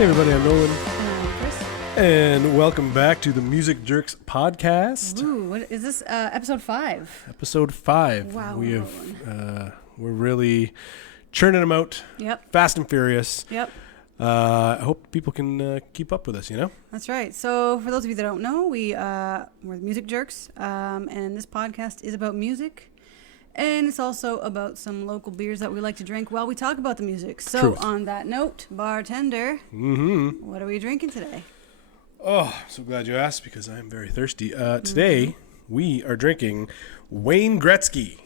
Hey everybody, I'm Nolan. And I'm Chris. And welcome back to the Music Jerks podcast. Ooh, what is this? Episode 5. Episode 5. Wow. We have we're really churning them out. Yep. Fast and furious. Yep. I hope people can keep up with us, you know? That's right. So for those of you that don't know, we're the Music Jerks, and this podcast is about music. And it's also about some local beers that we like to drink while we talk about the music. So Truth. on that note, bartender, what are we drinking today? Oh, so glad you asked because I'm very thirsty. Today, we are drinking Wayne Gretzky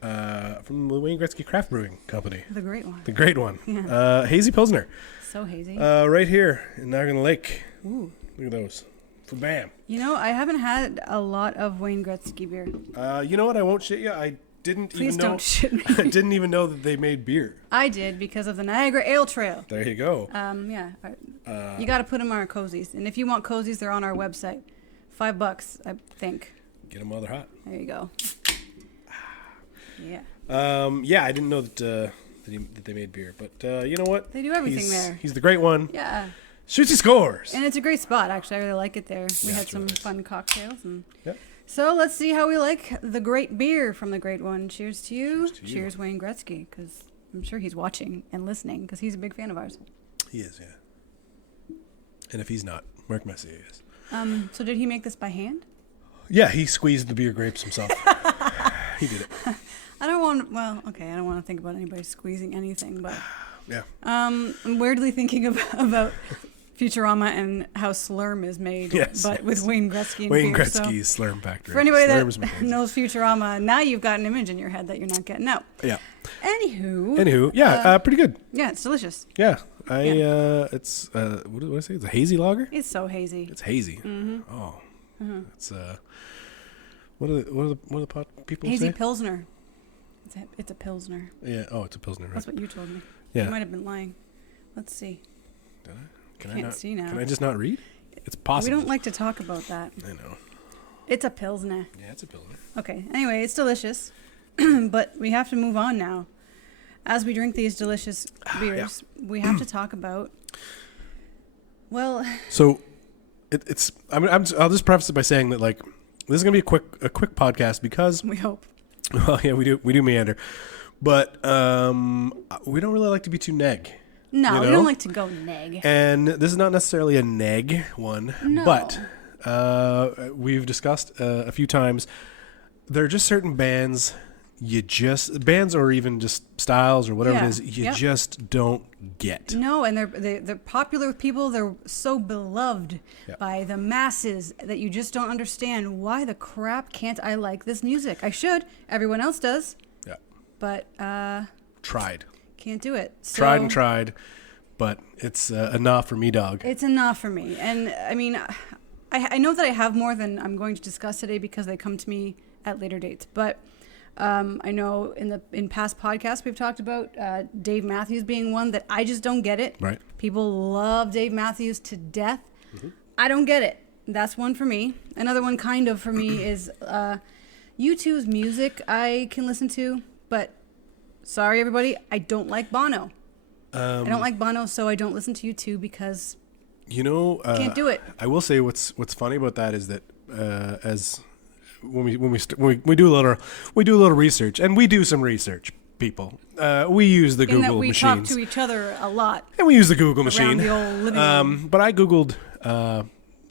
from the Wayne Gretzky Craft Brewing Company. The great one. The great one. Yeah. Hazy Pilsner. So hazy. Right here in Niagara-on-the-Lake. Ooh. Look at those. Bam. You know, I haven't had a lot of Wayne Gretzky beer. You know what? I won't shit you. I didn't Please even know. don't shit me. I didn't even know that they made beer. I did because of the Niagara Ale Trail. There you go. Yeah. You got to put them on our cozies. And if you want cozies, they're on our website. $5, I think. Get them while they're hot. There you go. Yeah. Yeah, I didn't know that they made beer, but you know what? They do everything there. He's the great one. Yeah. Shoots, he scores. And it's a great spot, actually. I really like it there. We Yeah, had it's some really nice. fun cocktails. And Yep. So let's see how we like the great beer from the great one. Cheers to you. Cheers to you. Cheers, Wayne Gretzky, because I'm sure he's watching and listening because he's a big fan of ours. He is, yeah. And if he's not, Mark Messier is. So did he make this by hand? Yeah, he squeezed the beer grapes himself. He did it. I don't want to think about anybody squeezing anything, but Yeah. I'm weirdly thinking about Futurama and how Slurm is made, Yes, but with Wayne Gretzky and Wayne beer. Gretzky's Slurm Factory. For anybody Slurm's that McKenzie. knows Futurama, now you've got an image in your head that you're not getting out. Yeah. Anywho, yeah, pretty good. yeah, it's delicious. Yeah. It's what do I say? It's a hazy lager? It's so hazy. It's hazy. Mm-hmm. Oh. It's what do the pot people Hazy say? Pilsner. It's a Pilsner. Yeah. Oh, it's a Pilsner, right? That's what you told me. Yeah. You might have been lying. Let's see. Did I? Can't see now. Can I just not read? It's possible. We don't like to talk about that. I know. It's a Pilsner. Yeah, it's a Pilsner. Okay. Anyway, it's delicious, but we have to move on now. As we drink these delicious beers, we have to talk about. Well. So, it's. I'll just preface it by saying that this is gonna be a quick podcast because We hope. well, yeah, we do meander, but we don't really like to be too neg. No, you we know? don't like to go neg. And this is not necessarily a neg one, No. but we've discussed a few times. There are just certain bands bands or even just styles or whatever it Yeah. is you Yep. just don't get. No, and they're popular with people. They're so beloved Yeah. by the masses that you just don't understand why the crap can't I like this music. I should. Everyone else does. Yeah. But Tried. can't do it. So Tried and tried, but it's enough for me, dog. It's enough for me. And I mean, I know that I have more than I'm going to discuss today because they come to me at later dates. But I know in past podcasts we've talked about Dave Matthews being one that I just don't get it. Right. People love Dave Matthews to death. Mm-hmm. I don't get it. That's one for me. Another one kind of for me is U2's music I can listen to, but sorry everybody, I don't like Bono. I don't like Bono, so I don't listen to U2 because can't do it. I will say what's funny about that is that as when we do a little research, and we do some research, people. We use the in Google that we machines. talk to each other a lot And we use the Google around machine. the old living room. But I Googled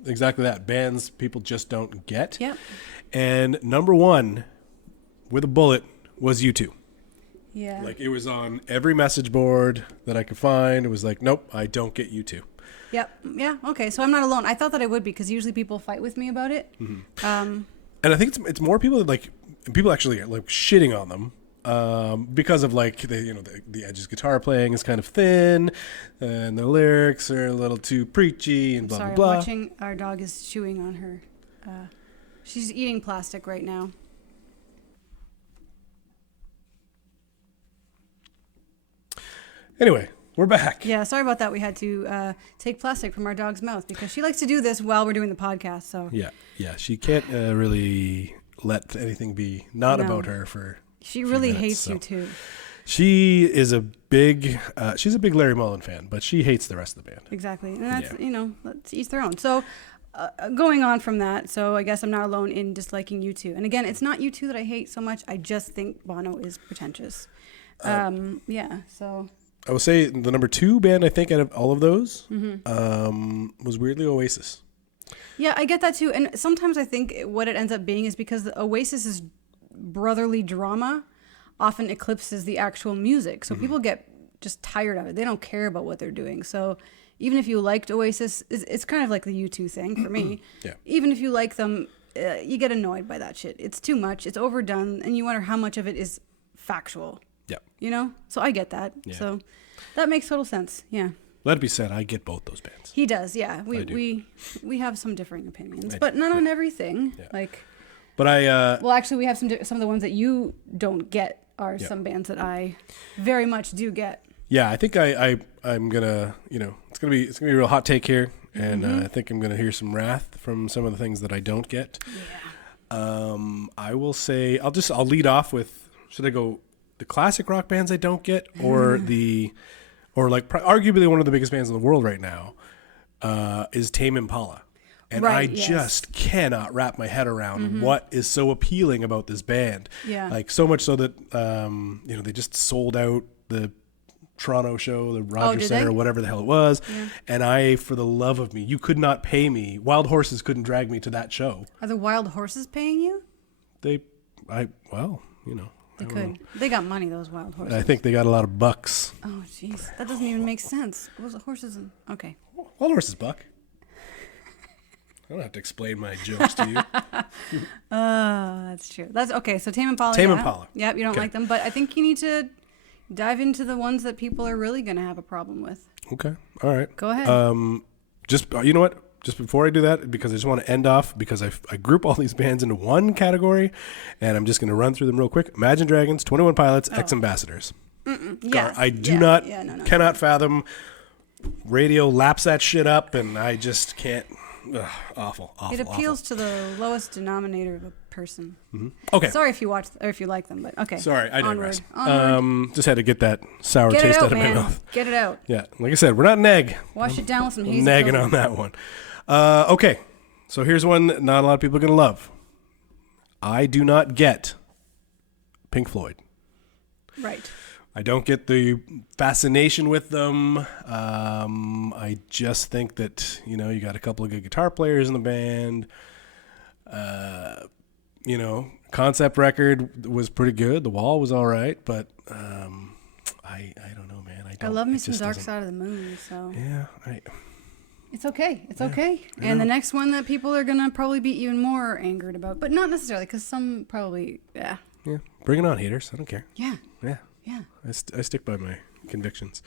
exactly that. Bands people just don't get. Yep. And number one with a bullet was U2. Yeah. Like it was on every message board that I could find. It was like, nope, I don't get U2. Yep. Yeah. Okay. So I'm not alone. I thought that I would be because usually people fight with me about it. Mm-hmm. And I think it's more people that people actually like shitting on them because of the Edge's guitar playing is kind of thin and the lyrics are a little too preachy and blah Sorry, blah blah. I'm watching. Our dog is chewing on her. She's eating plastic right now. Anyway, we're back. Yeah. Sorry about that. We had to take plastic from our dog's mouth because she likes to do this while we're doing the podcast. So Yeah. She can't really let anything be not No. about her for. she few really minutes, hates so. you too. She is a big, she's a big Larry Mullen fan, but she hates the rest of the band. Exactly. And that's, let's each their own. So going on from that, so I guess I'm not alone in disliking U2. And again, it's not U2 that I hate so much. I just think Bono is pretentious. So. I will say the number 2 band, I think, out of all of those was weirdly Oasis. Yeah, I get that too. And sometimes I think what it ends up being is because the Oasis's brotherly drama often eclipses the actual music. So people get just tired of it. They don't care about what they're doing. So even if you liked Oasis, it's kind of like the U2 thing for me. Yeah. Even if you like them, you get annoyed by that shit. It's too much. It's overdone. And you wonder how much of it is factual. Yeah. So I get that. Yeah. So that makes total sense. Yeah. Let it be said, I get both those bands. He does. Yeah. We have some differing opinions, but not on everything. Yeah. But well, actually, we have some of the ones that you don't get are some bands that I very much do get. Yeah, I think I'm gonna, it's gonna be a real hot take here, and I think I'm gonna hear some wrath from some of the things that I don't get. Yeah. I will say I'll lead off with, should I go the classic rock bands I don't get, or arguably one of the biggest bands in the world right now is Tame Impala. And I just cannot wrap my head around what is so appealing about this band. Yeah. Like so much so that they just sold out the Toronto show, the Rogers Center, or whatever the hell it was. Yeah. And I, for the love of me, you could not pay me. Wild Horses couldn't drag me to that show. Are the Wild Horses paying you? They could. They got money, those Wild Horses. I think they got a lot of bucks. Oh, jeez. That doesn't even make sense. What was the horses? Okay. Wild Horses buck. I don't have to explain my jokes to you. Oh, that's true. That's okay. So Tame Impala. Impala. Yep, you don't like them, but I think you need to dive into the ones that people are really going to have a problem with. Okay. All right. Go ahead. You know what? Just before I do that, because I just want to end off, because I group all these bands into one category, and I'm just going to run through them real quick. Imagine Dragons, 21 Pilots, Ex-Ambassadors. Yeah. I cannot fathom. Radio laps that shit up, and I just can't. Ugh, awful. It appeals to the lowest denominator of a person. Mm-hmm. Okay. Sorry if you watch or if you like them, but okay. Sorry, I digress. Onward. Just had to get that sour taste out of my mouth. Get it out. Yeah, like I said, we're not neg. Wash it down with some Hazy nagging Pilsners. on that one. Okay, so here's one that not a lot of people are gonna love. I do not get Pink Floyd. Right. I don't get the fascination with them. I just think that, you got a couple of good guitar players in the band. Concept record was pretty good. The Wall was all right, but I don't know, man. I love me some Dark Side of the Moon, so. Yeah, It's okay. It's okay. And the next one that people are going to probably be even more angered about, but not necessarily, because some probably, Yeah, bring it on, haters. I don't care. Yeah. Yeah. Yeah. I stick by my convictions.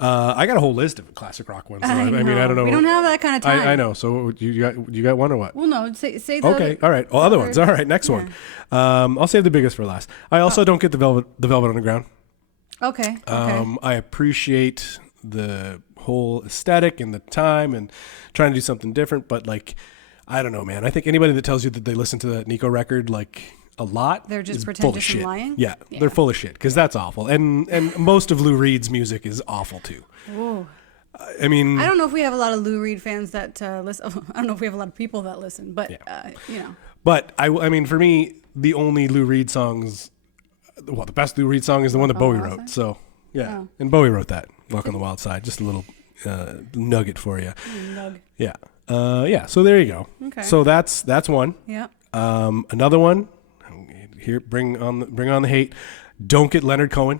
I got a whole list of classic rock ones. I mean, I don't know. We don't have that kind of time. I know. So you got one or what? Well, no. Say the. Okay. All right. Well, other ones. All right. Next one. I'll save the biggest for last. I also don't get the Velvet Underground. Okay. I appreciate the whole aesthetic and the time and trying to do something different, but I don't know, man. I think anybody that tells you that they listen to that Nico record a lot, they're just is pretentious full of shit. and lying. Yeah, they're full of shit because that's awful, and most of Lou Reed's music is awful too. Ooh. I mean, I don't know if we have a lot of Lou Reed fans that listen. I don't know if we have a lot of people that listen, but But I mean, for me, the only Lou Reed songs, the best Lou Reed song is the one that Bowie wrote. So yeah, and Bowie wrote that "Walk on the Wild Side." Just a little nugget for you. Nug. Yeah, yeah. So there you go. Okay. So that's one. Yeah. Another one. Here, bring on the hate. Don't get Leonard Cohen.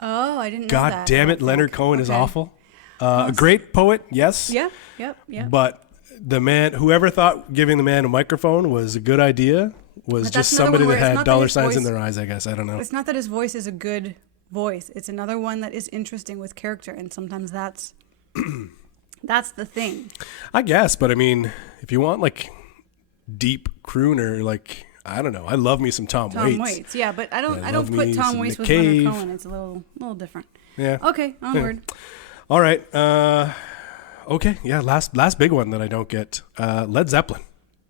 Oh, I didn't know that. God damn it, Leonard Cohen is awful. A great poet, yes. Yeah. Yep. But the man, whoever thought giving the man a microphone was a good idea, was just somebody that had dollar signs in their eyes. I guess I don't know. It's not that his voice is a good voice. It's another one that is interesting with character, and sometimes that's the thing. I guess, but I mean, if you want deep crooner, I don't know. I love me some Tom Waits. Yeah, but I don't put Tom Waits with Leonard Cohen. It's a little different. Yeah. Okay, onward. Yeah. All right. Okay. Yeah. Last big one that I don't get. Led Zeppelin.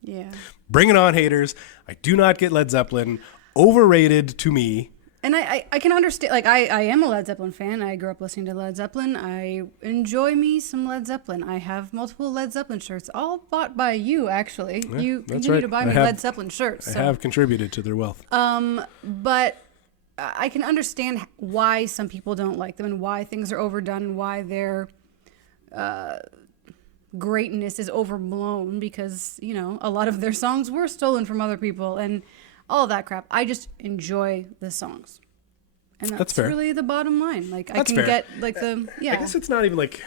Yeah. Bring it on, haters. I do not get Led Zeppelin. Overrated to me. And I can understand, like, I am a Led Zeppelin fan. I grew up listening to Led Zeppelin. I enjoy me some Led Zeppelin. I have multiple Led Zeppelin shirts, all bought by you, actually. Yeah, You that's continue right. to buy me Led Zeppelin shirts. I have contributed to their wealth. But I can understand why some people don't like them and why things are overdone and why their greatness is overblown because, you know, a lot of their songs were stolen from other people and all of that crap. I just enjoy the songs. And that's fair. really the bottom line. Like, That's I can fair. get, like, the, yeah. I guess it's not even like...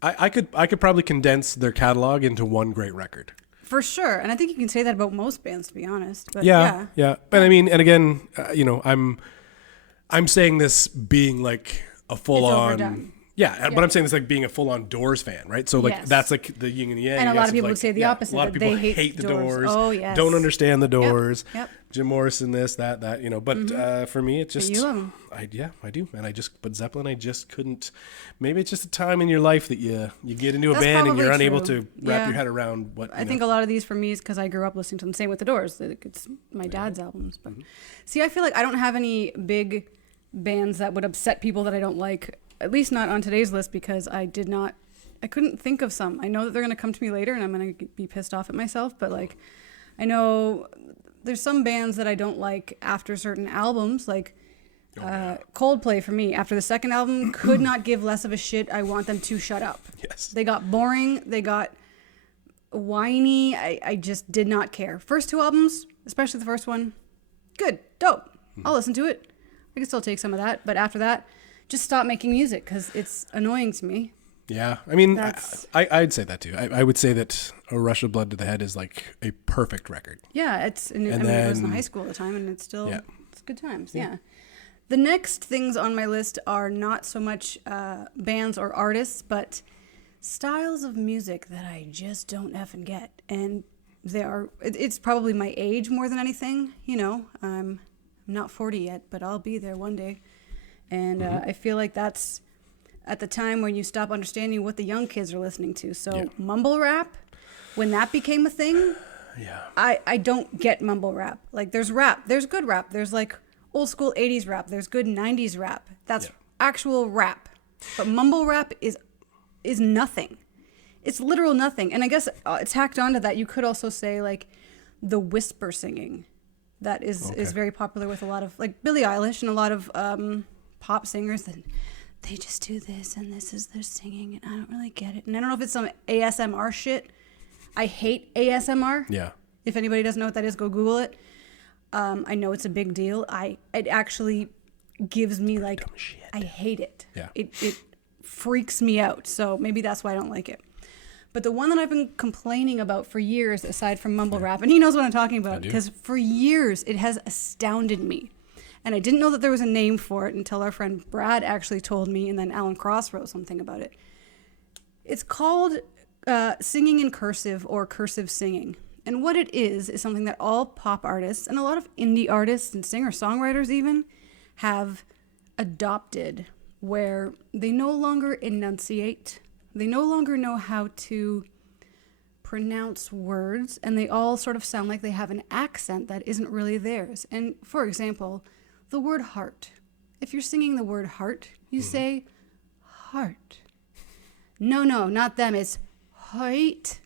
I could probably condense their catalog into one great record. For sure. And I think you can say that about most bands, to be honest. But Yeah. But I mean, and again, you know, I'm saying this being like a full-on... overdone. Yeah, but I'm saying this like being a full-on Doors fan, right? So like Yes. that's like the yin and yang. And a I lot guess, of people like, would say the opposite, A lot of that people they hate the Doors. Doors. Oh, yes. Don't understand the Doors. Yep. Jim Morrison, this, that, you know. But for me, it just... you love 'em. I do. And but Zeppelin, I just couldn't... Maybe it's just a time in your life that you get into a That's band and you're probably unable true. to wrap Yeah. your head around what... I think a lot of these for me is because I grew up listening to them. Same with the Doors. It's my dad's albums. But see, I feel like I don't have any big bands that would upset people that I don't like. At least not on today's list because I couldn't think of some. I know that they're going to come to me later and I'm going to be pissed off at myself. But like, I know there's some bands that I don't like after certain albums. Like Coldplay for me, after the second album, could not give less of a shit. I want them to shut up. Yes. They got boring. They got whiny. I just did not care. First two albums, especially the first one, good, dope. I'll listen to it. I can still take some of that. But after that, just stop making music because it's annoying to me. Yeah, I mean, That's- I'd say that too. I would say that A Rush of Blood to the Head is like a perfect record. Yeah, I mean, it was in high school at the time, and it's still it's good times. Yeah. The next things on my list are not so much bands or artists, but styles of music that I just don't effing get, and it's probably my age more than anything. You know, I'm not 40 yet, but I'll be there one day, and I feel like that's at the time when you stop understanding what the young kids are listening to. So mumble rap, when that became a thing, I don't get mumble rap. Like there's rap, there's good rap, there's like old school 80s rap, there's good 90s rap. That's actual rap. But mumble rap is nothing. It's literal nothing. And I guess it's hacked onto that. You could also say like the whisper singing that is very popular with a lot of like Billie Eilish and a lot of pop singers that they just do this and this is their singing and I don't really get it. And I don't know if it's some ASMR shit. I hate ASMR. Yeah. If anybody doesn't know what that is, go Google it. I know it's a big deal. It actually gives me like, I hate it. Yeah. It freaks me out. So maybe that's why I don't like it. But the one that I've been complaining about for years, aside from mumble rap, and he knows what I'm talking about, because for years it has astounded me. And I didn't know that there was a name for it until our friend Brad actually told me, and then Alan Cross wrote something about it. It's called singing in cursive or cursive singing. And what it is something that all pop artists and a lot of indie artists and singer-songwriters even have adopted, where they no longer enunciate, they no longer know how to pronounce words, and they all sort of sound like they have an accent that isn't really theirs. And for example, the word heart. If you're singing the word heart, you say heart. No, not them. It's height.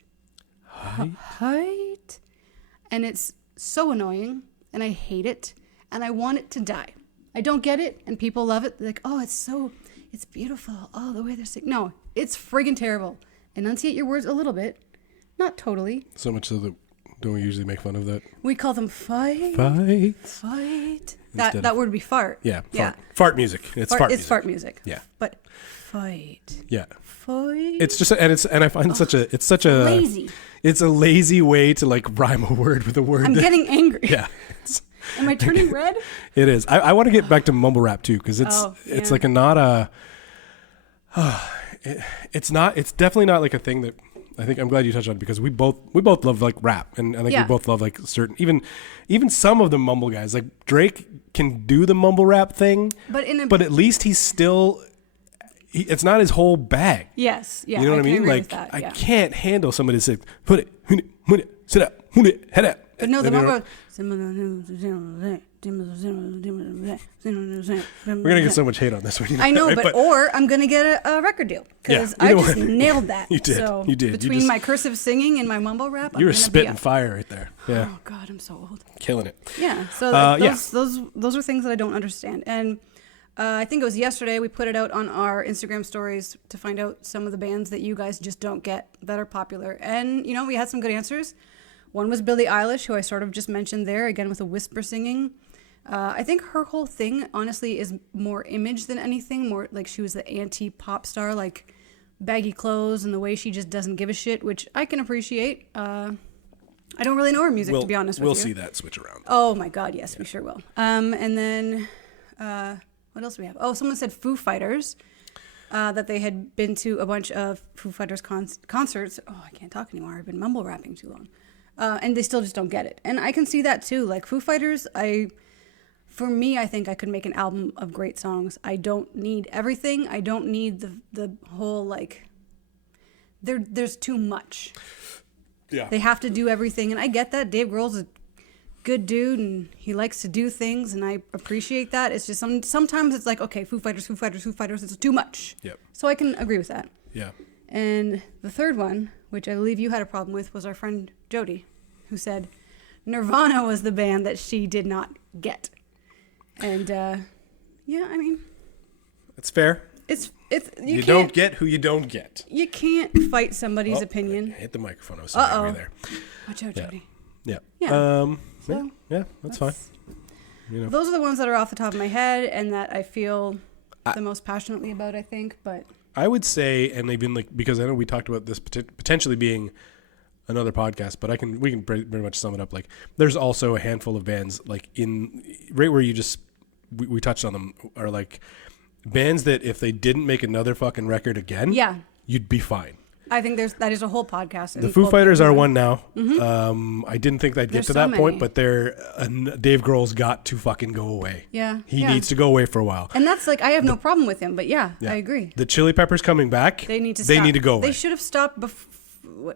Height. And it's so annoying, and I hate it, and I want it to die. I don't get it, and people love it. They're like, oh, it's beautiful. Oh, the way they're singing. No, it's friggin' terrible. Enunciate your words a little bit. Not totally. So much so that don't we usually make fun of that? We call them fight. Fight. That word would be fart. Yeah. Fart music. It's fart music. It's fart music. Yeah. But fight. Yeah. Fight. It's just and I find it's such a lazy. It's a lazy way to like rhyme a word with a word. I'm getting angry. Yeah. Am I turning red? It is. I want to get back to mumble rap too, because it's like it's definitely not like a thing that I think I'm glad you touched on, because we both love like rap, and I think we both love like certain even some of the mumble guys. Like Drake can do the mumble rap thing, but at least he's still it's not his whole bag. Yes, yeah. You know what I mean? Like I can't handle somebody to say put it sit up, head up. But no, the And one we're gonna get so much hate on this one. You know, I know, right? but or I'm gonna get a record deal because I just nailed that. You did. So you did. Between my cursive singing and my mumble rap, you were spitting fire right there. Yeah. Oh God, I'm so old. Killing it. Yeah. So those are things that I don't understand. And I think it was yesterday we put it out on our Instagram stories to find out some of the bands that you guys just don't get that are popular. And you know, we had some good answers. One was Billie Eilish, who I sort of just mentioned there, again with the whisper singing. I think her whole thing, honestly, is more image than anything. More like she was the anti-pop star, like baggy clothes and the way she just doesn't give a shit, which I can appreciate. I don't really know her music, to be honest with you. We'll see that switch around. Oh my God, yes, we sure will. And then what else do we have? Oh, someone said Foo Fighters, that they had been to a bunch of Foo Fighters concerts. Oh, I can't talk anymore. I've been mumble rapping too long. And they still just don't get it. And I can see that too. Like Foo Fighters, for me, I think I could make an album of great songs. I don't need everything. I don't need the whole, like, there's too much. Yeah. They have to do everything. And I get that. Dave Grohl's a good dude and he likes to do things and I appreciate that. It's just sometimes it's like, okay, Foo Fighters, it's too much. Yep. So I can agree with that. Yeah. And the third one, which I believe you had a problem with, was our friend Jody, who said Nirvana was the band that she did not get. And yeah, I mean, it's fair. It's you don't get who you don't get. You can't fight somebody's opinion. I hit the microphone. I was sorry over there. Watch out, Jody. Yeah. Yeah. That's fine. You know. Those are the ones that are off the top of my head and that I feel the most passionately about, I think. But I would say, and even like, because I know we talked about this potentially being another podcast, but we can pretty much sum it up. Like, there's also a handful of bands like right where you just we touched on them, are like bands that if they didn't make another fucking record again, you'd be fine. I think that is a whole podcast. The Foo Fighters are one now. Mm-hmm. I didn't think they'd get to that point, but Dave Grohl's got to fucking go away. Yeah. He needs to go away for a while. And that's like, I have no problem with him, but I agree. The Chili Peppers coming back. They need to stop. They need to go away. They should have stopped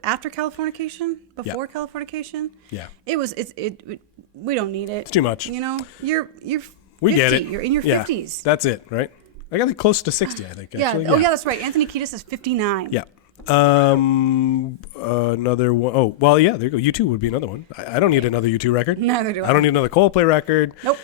after Californication? Before Californication? Yeah. We don't need it. It's too much. You know, you're 50. We get it. You're in your 50s. That's it, right? I got close to 60, I think, actually. Yeah. Oh, yeah, that's right. Anthony Kiedis is 59. Yeah. Another one. Oh, well, yeah, there you go. U2 would be another one. I don't need another U2 record. Neither do I. I don't need another Coldplay record. Nope.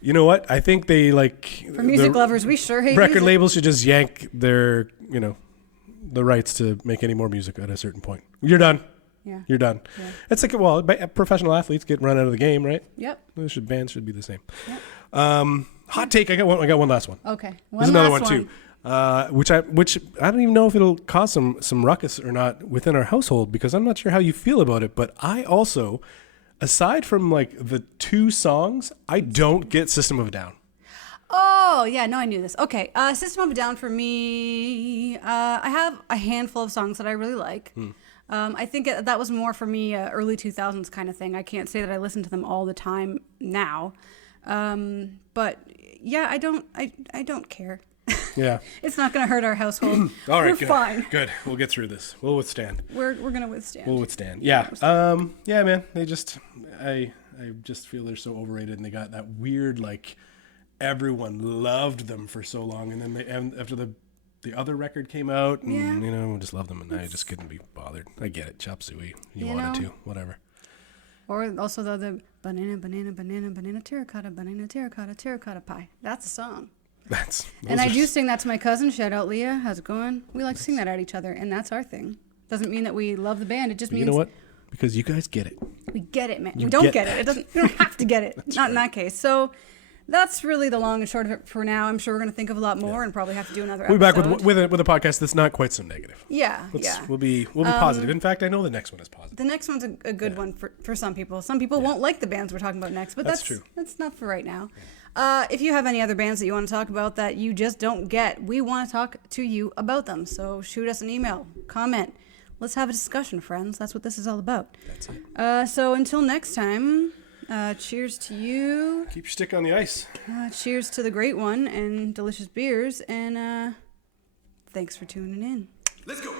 You know what? I think they for music lovers, we sure hate record music. labels should just yank their, the rights to make any more music at a certain point. You're done. Yeah. You're done. Yeah. It's like, well, professional athletes get run out of the game, right? Yep. Bands should be the same. Yep. Hot take. I got one last one. Okay. There's another one too. Which I don't even know if it'll cause some ruckus or not within our household, because I'm not sure how you feel about it. But I also, aside from like the 2 songs, I don't get System of a Down. Oh, yeah, no, I knew this. Okay, System of a Down for me, I have a handful of songs that I really like. I think that was more for me early 2000s kind of thing. I can't say that I listen to them all the time now. But yeah, I don't care. Yeah. It's not going to hurt our household. All right, We're fine. Good. We'll get through this. We'll withstand. We're going to withstand. We'll withstand. Yeah. Yeah, man. I just feel they're so overrated, and they got that weird, like, everyone loved them for so long, and then after the other record came out, and we just loved them, and I just couldn't be bothered. I get it. Chop suey. You wanted to. Whatever. Or also the banana, terracotta pie. That's a song. And I do sing that to my cousin. Shout out, Leah. How's it going? We like to sing that at each other, and that's our thing. Doesn't mean that we love the band. It just means... You know what? Because you guys get it. We get it, man. We don't get it. You don't have to get it. Not in that case. So that's really the long and short of it for now. I'm sure we're going to think of a lot more and probably have to do another episode. We'll be back with a podcast that's not quite so negative. Yeah. We'll be positive. In fact, I know the next one is positive. The next one's a good one for some people. Some people won't like the bands we're talking about next, but that's true. That's not for right now. If you have any other bands that you want to talk about that you just don't get, we want to talk to you about them. So shoot us an email, comment. Let's have a discussion, friends. That's what this is all about. That's it. So until next time, cheers to you. Keep your stick on the ice. Cheers to the great one and delicious beers. And thanks for tuning in. Let's go.